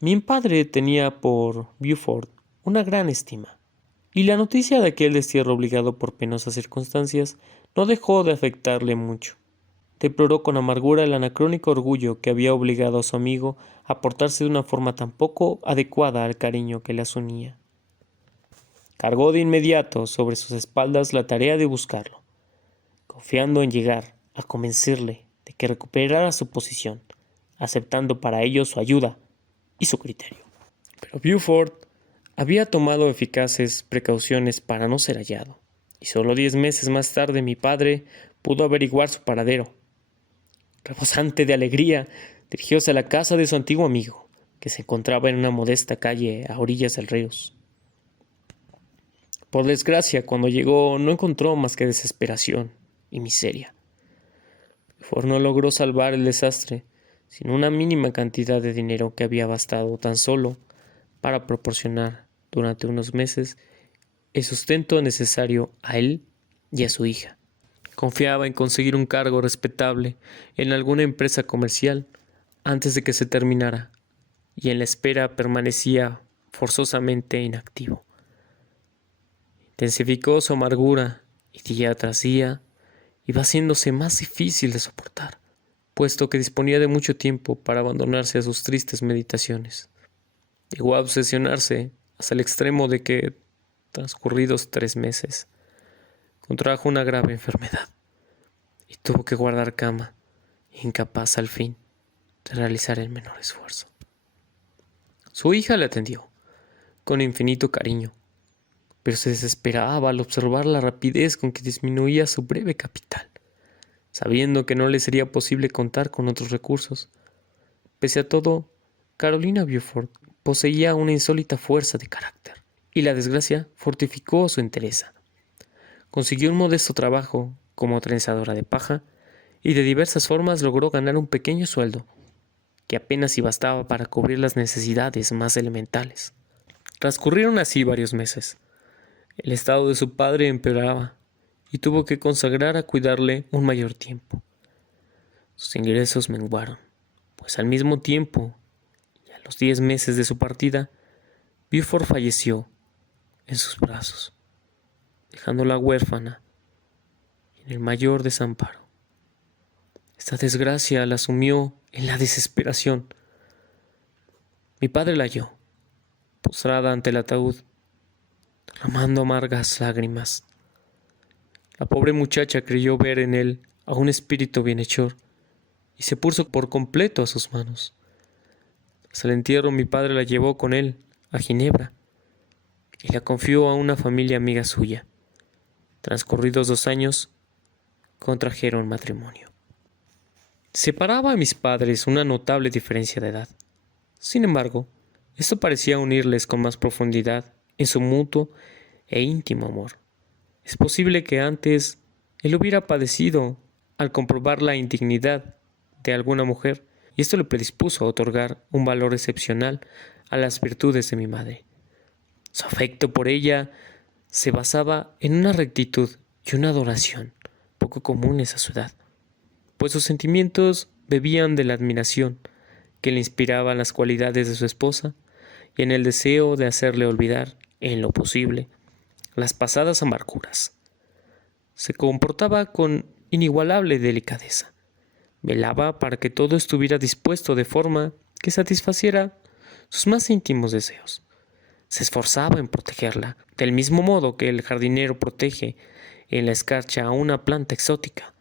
Mi padre tenía por Beaufort una gran estima, y la noticia de aquel destierro obligado por penosas circunstancias no dejó de afectarle mucho. Deploró con amargura el anacrónico orgullo que había obligado a su amigo a portarse de una forma tan poco adecuada al cariño que le unía. Cargó de inmediato sobre sus espaldas la tarea de buscarlo, confiando en llegar a convencerle de que recuperara su posición, aceptando para ello su ayuda y su criterio. Pero Beaufort había tomado eficaces precauciones para no ser hallado, y solo 10 meses más tarde mi padre pudo averiguar su paradero. Rebosante de alegría, dirigióse a la casa de su antiguo amigo, que se encontraba en una modesta calle a orillas del río. Por desgracia, cuando llegó no encontró más que desesperación y miseria. Beaufort no logró salvar el desastre sin una mínima cantidad de dinero que había bastado tan solo para proporcionar durante unos meses el sustento necesario a él y a su hija. Confiaba en conseguir un cargo respetable en alguna empresa comercial antes de que se terminara, y en la espera permanecía forzosamente inactivo. Intensificó su amargura y día tras día iba haciéndose más difícil de soportar, puesto que disponía de mucho tiempo para abandonarse a sus tristes meditaciones. Llegó a obsesionarse hasta el extremo de que, transcurridos 3 meses, contrajo una grave enfermedad y tuvo que guardar cama, incapaz al fin de realizar el menor esfuerzo. Su hija le atendió con infinito cariño, pero se desesperaba al observar la rapidez con que disminuía su breve capital, sabiendo que no le sería posible contar con otros recursos. Pese a todo, Carolina Beaufort poseía una insólita fuerza de carácter, y la desgracia fortificó su entereza. Consiguió un modesto trabajo como trenzadora de paja, y de diversas formas logró ganar un pequeño sueldo, que apenas si bastaba para cubrir las necesidades más elementales. Transcurrieron así varios meses. El estado de su padre empeoraba, y tuvo que consagrar a cuidarle un mayor tiempo. Sus ingresos menguaron, pues al mismo tiempo, y a los 10 meses de su partida, Beaufort falleció en sus brazos, dejándola huérfana y en el mayor desamparo. Esta desgracia la sumió en la desesperación. Mi padre la halló, postrada ante el ataúd, derramando amargas lágrimas. La pobre muchacha creyó ver en él a un espíritu bienhechor y se puso por completo a sus manos. Hasta el entierro mi padre la llevó con él a Ginebra y la confió a una familia amiga suya. Transcurridos 2 años, contrajeron matrimonio. Separaba a mis padres una notable diferencia de edad. Sin embargo, esto parecía unirles con más profundidad en su mutuo e íntimo amor. Es posible que antes él hubiera padecido al comprobar la indignidad de alguna mujer, y esto le predispuso a otorgar un valor excepcional a las virtudes de mi madre. Su afecto por ella se basaba en una rectitud y una adoración poco comunes a su edad, pues sus sentimientos bebían de la admiración que le inspiraban las cualidades de su esposa y en el deseo de hacerle olvidar, en lo posible, las pasadas amarguras. Se comportaba con inigualable delicadeza. Velaba para que todo estuviera dispuesto de forma que satisfaciera sus más íntimos deseos. Se esforzaba en protegerla, del mismo modo que el jardinero protege en la escarcha a una planta exótica,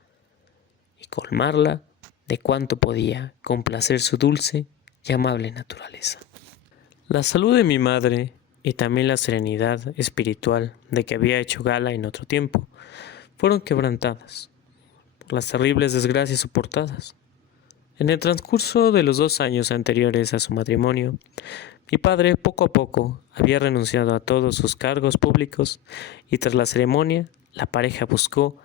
y colmarla de cuanto podía complacer su dulce y amable naturaleza. La salud de mi madre y también la serenidad espiritual de que había hecho gala en otro tiempo fueron quebrantadas por las terribles desgracias soportadas. En el transcurso de los 2 años anteriores a su matrimonio, mi padre poco a poco había renunciado a todos sus cargos públicos y tras la ceremonia la pareja buscó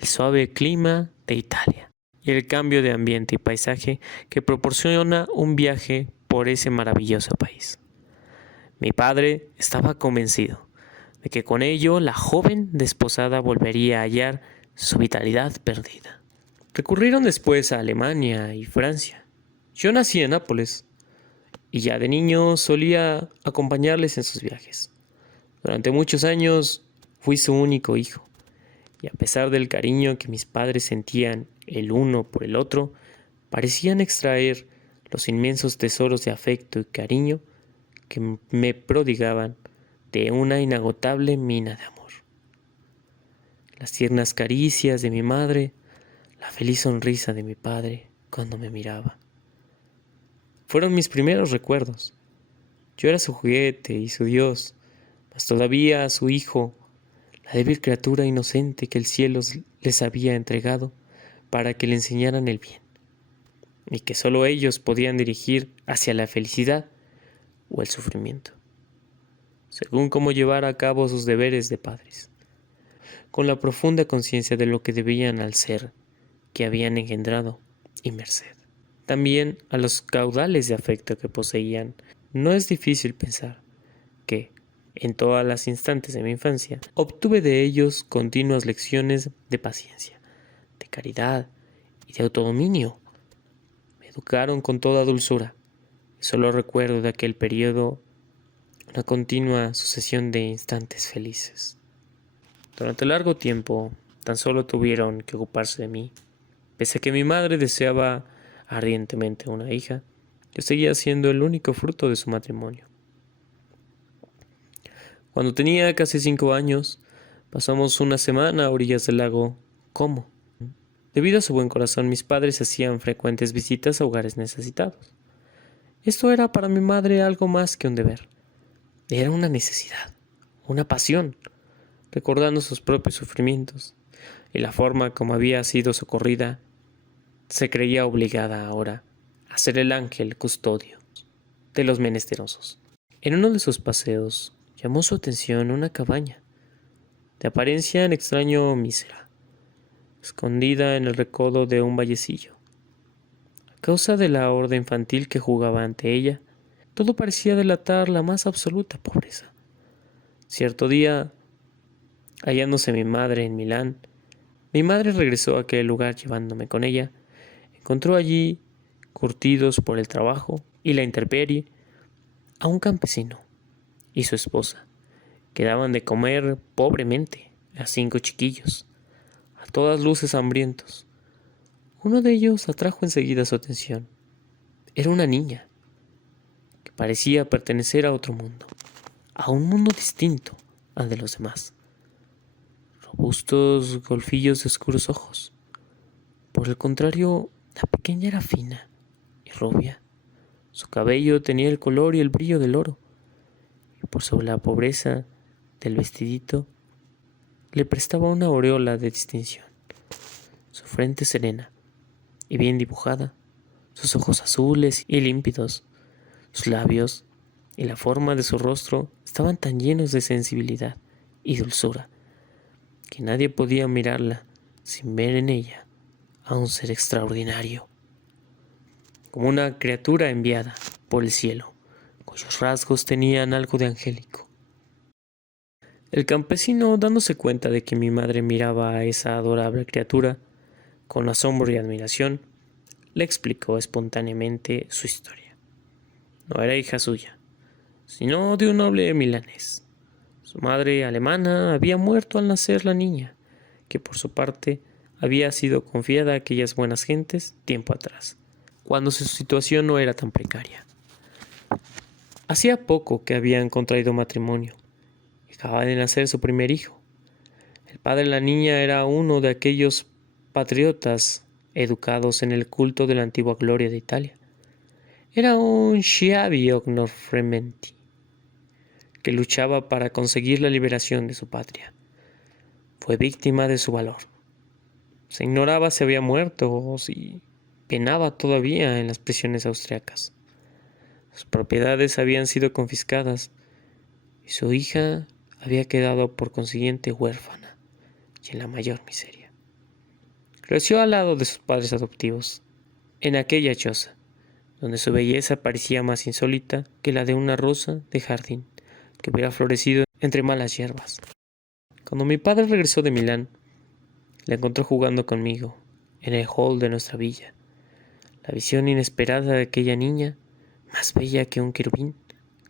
el suave clima de Italia y el cambio de ambiente y paisaje que proporciona un viaje por ese maravilloso país. Mi padre estaba convencido de que con ello la joven desposada volvería a hallar su vitalidad perdida. Recurrieron después a Alemania y Francia. Yo nací en Nápoles y ya de niño solía acompañarles en sus viajes. Durante muchos años fui su único hijo, y a pesar del cariño que mis padres sentían el uno por el otro, parecían extraer los inmensos tesoros de afecto y cariño que me prodigaban de una inagotable mina de amor. Las tiernas caricias de mi madre, la feliz sonrisa de mi padre cuando me miraba. Fueron mis primeros recuerdos. Yo era su juguete y su Dios, mas todavía su hijo, la débil criatura inocente que el cielo les había entregado para que le enseñaran el bien, y que solo ellos podían dirigir hacia la felicidad o el sufrimiento, según cómo llevar a cabo sus deberes de padres, con la profunda conciencia de lo que debían al ser que habían engendrado y merced. También a los caudales de afecto que poseían. No es difícil pensar que, en todas las instantes de mi infancia, obtuve de ellos continuas lecciones de paciencia, de caridad y de autodominio. Me educaron con toda dulzura. Solo recuerdo de aquel periodo una continua sucesión de instantes felices. Durante largo tiempo, tan solo tuvieron que ocuparse de mí. Pese a que mi madre deseaba ardientemente una hija, yo seguía siendo el único fruto de su matrimonio. Cuando tenía casi 5 años, pasamos una semana a orillas del lago Como. Debido a su buen corazón, mis padres hacían frecuentes visitas a hogares necesitados. Esto era para mi madre algo más que un deber. Era una necesidad, una pasión, recordando sus propios sufrimientos y la forma como había sido socorrida. Se creía obligada ahora a ser el ángel custodio de los menesterosos. En uno de sus paseos llamó su atención una cabaña, de apariencia en extraño mísera, escondida en el recodo de un vallecillo. A causa de la horda infantil que jugaba ante ella, todo parecía delatar la más absoluta pobreza. Cierto día, hallándose mi madre en Milán, mi madre regresó a aquel lugar llevándome con ella. Encontró allí, curtidos por el trabajo y la intemperie, a un campesino y su esposa, que daban de comer pobremente a 5 chiquillos, a todas luces hambrientos. Uno de ellos atrajo enseguida su atención. Era una niña, que parecía pertenecer a otro mundo, a un mundo distinto al de los demás. Robustos golfillos de oscuros ojos. Por el contrario, la pequeña era fina y rubia, Su cabello tenía el color y el brillo del oro, y por sobre la pobreza del vestidito le prestaba una aureola de distinción. Su frente serena y bien dibujada, sus ojos azules y límpidos, sus labios y la forma de su rostro estaban tan llenos de sensibilidad y dulzura que nadie podía mirarla sin ver en ella a un ser extraordinario, como una criatura enviada por el cielo, cuyos rasgos tenían algo de angélico. El campesino, dándose cuenta de que mi madre miraba a esa adorable criatura con asombro y admiración, le explicó espontáneamente su historia. No era hija suya, sino de un noble milanés. Su madre alemana había muerto al nacer la niña, que por su parte había sido confiada a aquellas buenas gentes tiempo atrás, cuando su situación no era tan precaria. Hacía poco que habían contraído matrimonio y acababa de nacer su primer hijo. El padre de la niña era uno de aquellos patriotas educados en el culto de la antigua gloria de Italia. Era un Schiavio-Frementi que luchaba para conseguir la liberación de su patria. Fue víctima de su valor. Se ignoraba si había muerto o si penaba todavía en las prisiones austriacas. Sus propiedades habían sido confiscadas y su hija había quedado por consiguiente huérfana y en la mayor miseria. Creció al lado de sus padres adoptivos, en aquella choza, donde su belleza parecía más insólita que la de una rosa de jardín que hubiera florecido entre malas hierbas. Cuando mi padre regresó de Milán, la encontró jugando conmigo en el hall de nuestra villa. La visión inesperada de aquella niña, más bella que un querubín,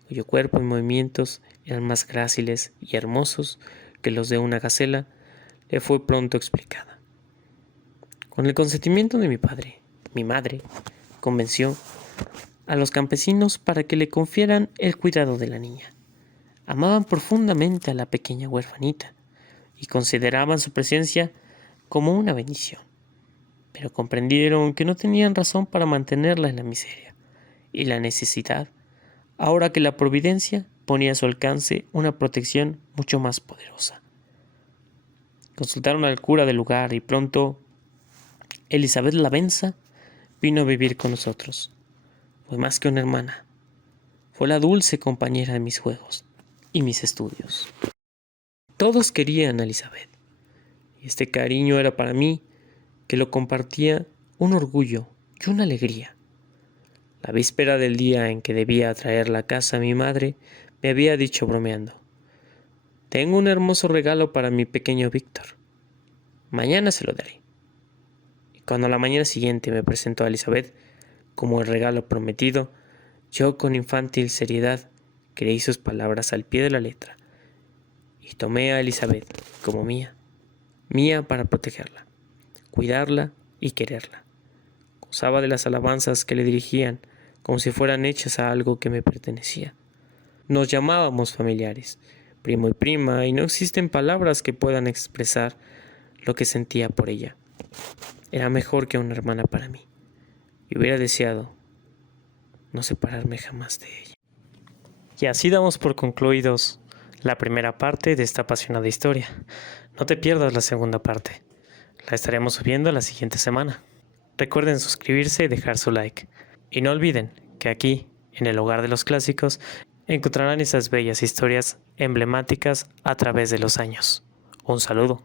cuyo cuerpo y movimientos eran más gráciles y hermosos que los de una gacela, le fue pronto explicada. Con el consentimiento de mi padre, mi madre convenció a los campesinos para que le confiaran el cuidado de la niña. Amaban profundamente a la pequeña huerfanita y consideraban su presencia como una bendición, pero comprendieron que no tenían razón para mantenerla en la miseria y la necesidad, ahora que la providencia ponía a su alcance una protección mucho más poderosa. Consultaron al cura del lugar y pronto Elizabeth Lavenza vino a vivir con nosotros. Fue más que una hermana, fue la dulce compañera de mis juegos y mis estudios. Todos querían a Elizabeth, y este cariño era para mí, que lo compartía, un orgullo y una alegría. La víspera del día en que debía traerla a casa mi madre, me había dicho bromeando: «Tengo un hermoso regalo para mi pequeño Víctor. Mañana se lo daré». Y cuando a la mañana siguiente me presentó a Elizabeth como el regalo prometido, yo con infantil seriedad creí sus palabras al pie de la letra y tomé a Elizabeth como mía para protegerla, cuidarla y quererla. Gozaba de las alabanzas que le dirigían como si fueran hechas a algo que me pertenecía. Nos llamábamos familiares, primo y prima, y no existen palabras que puedan expresar lo que sentía por ella. Era mejor que una hermana para mí, y hubiera deseado no separarme jamás de ella. Y así damos por concluidos la primera parte de esta apasionada historia. No te pierdas la segunda parte. La estaremos subiendo la siguiente semana. Recuerden suscribirse y dejar su like. Y no olviden que aquí, en el hogar de los clásicos, encontrarán esas bellas historias emblemáticas a través de los años. Un saludo.